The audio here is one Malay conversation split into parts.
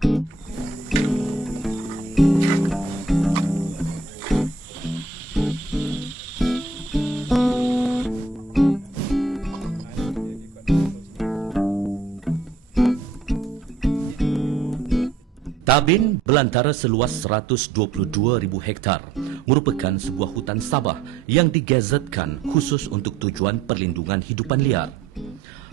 Tabin belantara seluas 122,000 hektar merupakan sebuah hutan Sabah yang digazetkan khusus untuk tujuan perlindungan hidupan liar.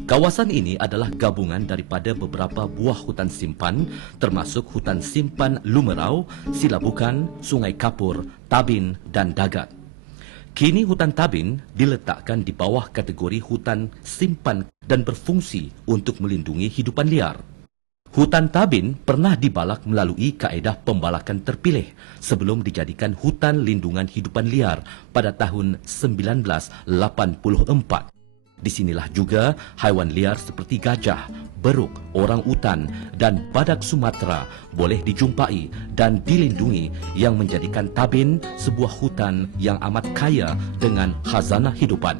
Kawasan ini adalah gabungan daripada beberapa buah hutan simpan termasuk hutan simpan Lumerau, Silabukan, Sungai Kapur, Tabin dan Dagat. Kini hutan Tabin diletakkan di bawah kategori hutan simpan dan berfungsi untuk melindungi hidupan liar. Hutan Tabin pernah dibalak melalui kaedah pembalakan terpilih sebelum dijadikan hutan lindungan hidupan liar pada tahun 1984. Di sinilah juga haiwan liar seperti gajah, beruk, orang utan dan badak Sumatera boleh dijumpai dan dilindungi yang menjadikan Tabin sebuah hutan yang amat kaya dengan khazanah hidupan.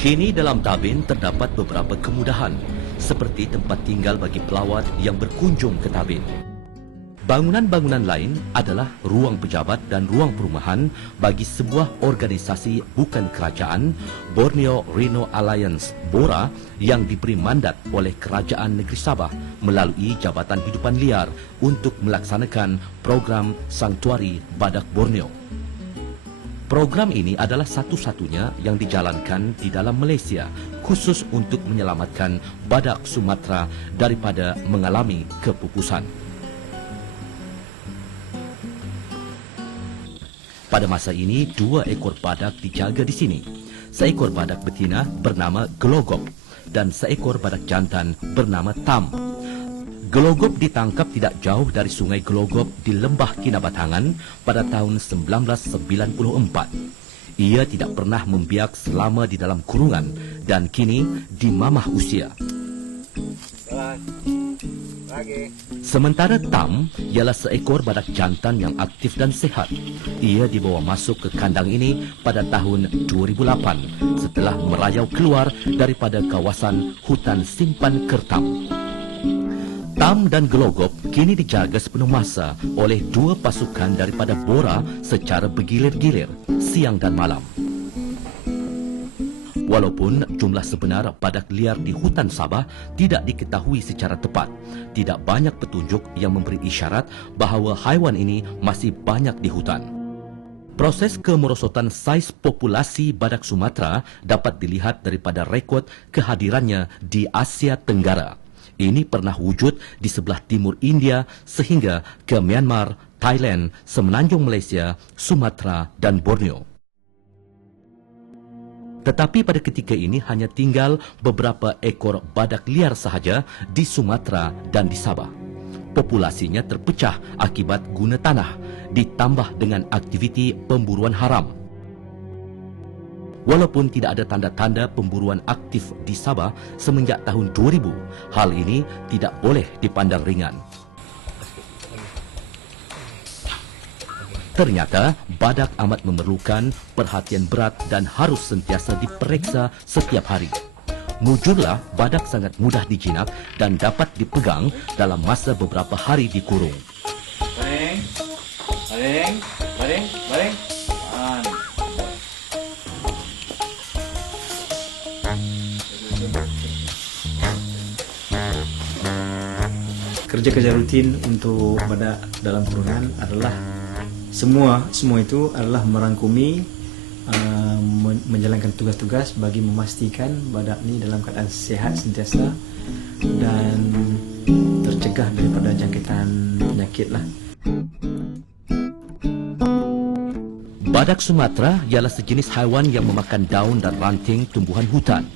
Kini dalam Tabin terdapat beberapa kemudahan seperti tempat tinggal bagi pelawat yang berkunjung ke Tabin. Bangunan-bangunan lain adalah ruang pejabat dan ruang perumahan bagi sebuah organisasi bukan kerajaan, Borneo Rhino Alliance (BORA) yang diberi mandat oleh Kerajaan Negeri Sabah melalui Jabatan Hidupan Liar untuk melaksanakan program Sanktuari Badak Borneo. Program ini adalah satu-satunya yang dijalankan di dalam Malaysia khusus untuk menyelamatkan badak Sumatera daripada mengalami kepupusan. Pada masa ini, 2 ekor badak dijaga di sini. Seekor badak betina bernama Gelogop dan seekor badak jantan bernama Tam. Gelogop ditangkap tidak jauh dari Sungai Gelogop di Lembah Kinabatangan pada tahun 1994. Ia tidak pernah membiak selama di dalam kurungan dan kini dimamah usia. Sementara Tam ialah seekor badak jantan yang aktif dan sehat. Ia dibawa masuk ke kandang ini pada tahun 2008 setelah merayau keluar daripada kawasan hutan simpan Kertam. Tam dan Gelogop kini dijaga sepenuh masa oleh 2 pasukan daripada BORA secara bergilir-gilir, siang dan malam. Walaupun jumlah sebenar badak liar di hutan Sabah tidak diketahui secara tepat, tidak banyak petunjuk yang memberi isyarat bahawa haiwan ini masih banyak di hutan. Proses kemerosotan saiz populasi badak Sumatera dapat dilihat daripada rekod kehadirannya di Asia Tenggara. Ini pernah wujud di sebelah timur India sehingga ke Myanmar, Thailand, Semenanjung Malaysia, Sumatera dan Borneo. Tetapi pada ketika ini hanya tinggal beberapa ekor badak liar sahaja di Sumatera dan di Sabah. Populasinya terpecah akibat guna tanah ditambah dengan aktiviti pemburuan haram. Walaupun tidak ada tanda-tanda pemburuan aktif di Sabah semenjak tahun 2000, hal ini tidak boleh dipandang ringan. Ternyata badak amat memerlukan perhatian berat dan harus sentiasa diperiksa setiap hari. Mujurlah badak sangat mudah dijinak dan dapat dipegang dalam masa beberapa hari dikurung. Baring, baring, baring, baring. Kerja-kerja rutin untuk badak dalam kurungan adalah semua itu adalah merangkumi menjalankan tugas-tugas bagi memastikan badak ini dalam keadaan sehat sentiasa dan tercegah daripada jangkitan penyakit lah. Badak Sumatera ialah sejenis haiwan yang memakan daun dan ranting tumbuhan hutan.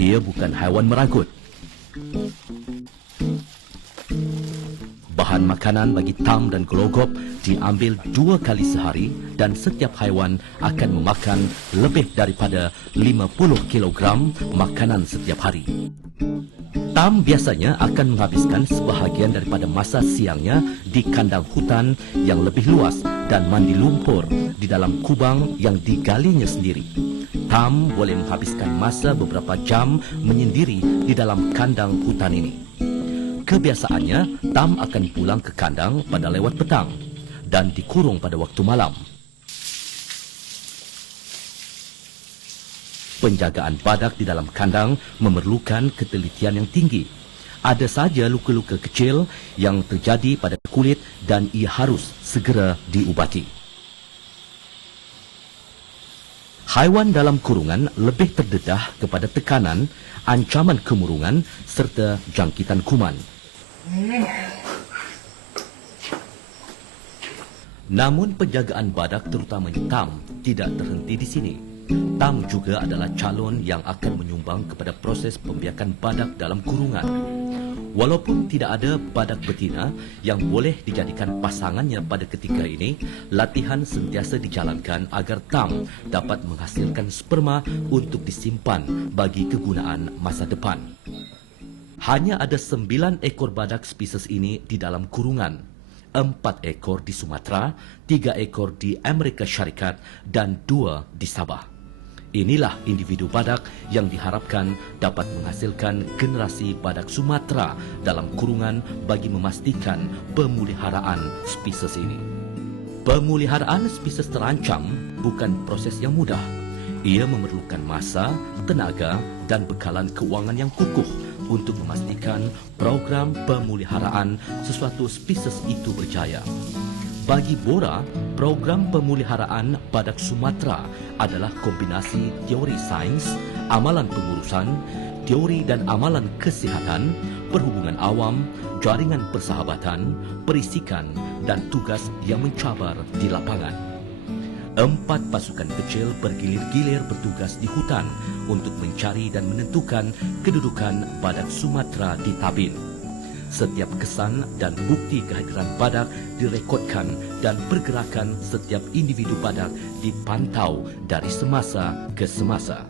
Ia bukan haiwan merangkut. Bahan makanan bagi Tam dan Gelogop diambil 2 kali sehari dan setiap haiwan akan memakan lebih daripada 50 kilogram makanan setiap hari. Tam biasanya akan menghabiskan sebahagian daripada masa siangnya di kandang hutan yang lebih luas dan mandi lumpur di dalam kubang yang digalinya sendiri. Tam boleh menghabiskan masa beberapa jam menyendiri di dalam kandang hutan ini. Kebiasaannya, Tam akan pulang ke kandang pada lewat petang dan dikurung pada waktu malam. Penjagaan badak di dalam kandang memerlukan ketelitian yang tinggi. Ada saja luka-luka kecil yang terjadi pada kulit dan ia harus segera diubati. Haiwan dalam kurungan lebih terdedah kepada tekanan, ancaman kemurungan serta jangkitan kuman. Namun penjagaan badak terutamanya Tam tidak terhenti di sini. Tam juga adalah calon yang akan menyumbang kepada proses pembiakan badak dalam kurungan. Walaupun tidak ada badak betina yang boleh dijadikan pasangannya pada ketika ini, latihan sentiasa dijalankan agar Tam dapat menghasilkan sperma untuk disimpan bagi kegunaan masa depan. Hanya ada 9 ekor badak spesies ini di dalam kurungan. 4 ekor di Sumatera, 3 ekor di Amerika Syarikat dan 2 di Sabah. Inilah individu badak yang diharapkan dapat menghasilkan generasi badak Sumatera dalam kurungan bagi memastikan pemeliharaan spesies ini. Pemeliharaan spesies terancam bukan proses yang mudah. Ia memerlukan masa, tenaga dan bekalan keuangan yang kukuh untuk memastikan program pemeliharaan sesuatu spesies itu berjaya. Bagi Bora, program pemeliharaan badak Sumatera adalah kombinasi teori sains, amalan pengurusan, teori dan amalan kesihatan, perhubungan awam, jaringan persahabatan, perisikan dan tugas yang mencabar di lapangan. 4 pasukan kecil bergilir-gilir bertugas di hutan untuk mencari dan menentukan kedudukan badak Sumatera di Tabin. Setiap kesan dan bukti kehadiran badak direkodkan dan pergerakan setiap individu badak dipantau dari semasa ke semasa.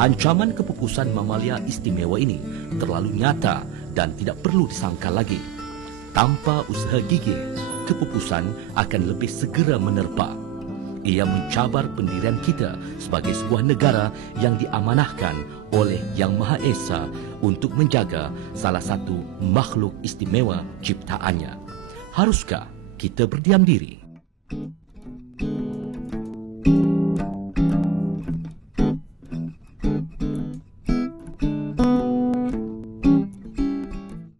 Ancaman kepupusan mamalia istimewa ini terlalu nyata dan tidak perlu disangkal lagi. Tanpa usaha gigih, kepupusan akan lebih segera menerpa. Ia mencabar pendirian kita sebagai sebuah negara yang diamanahkan oleh Yang Maha Esa untuk menjaga salah satu makhluk istimewa ciptaannya. Haruskah kita berdiam diri?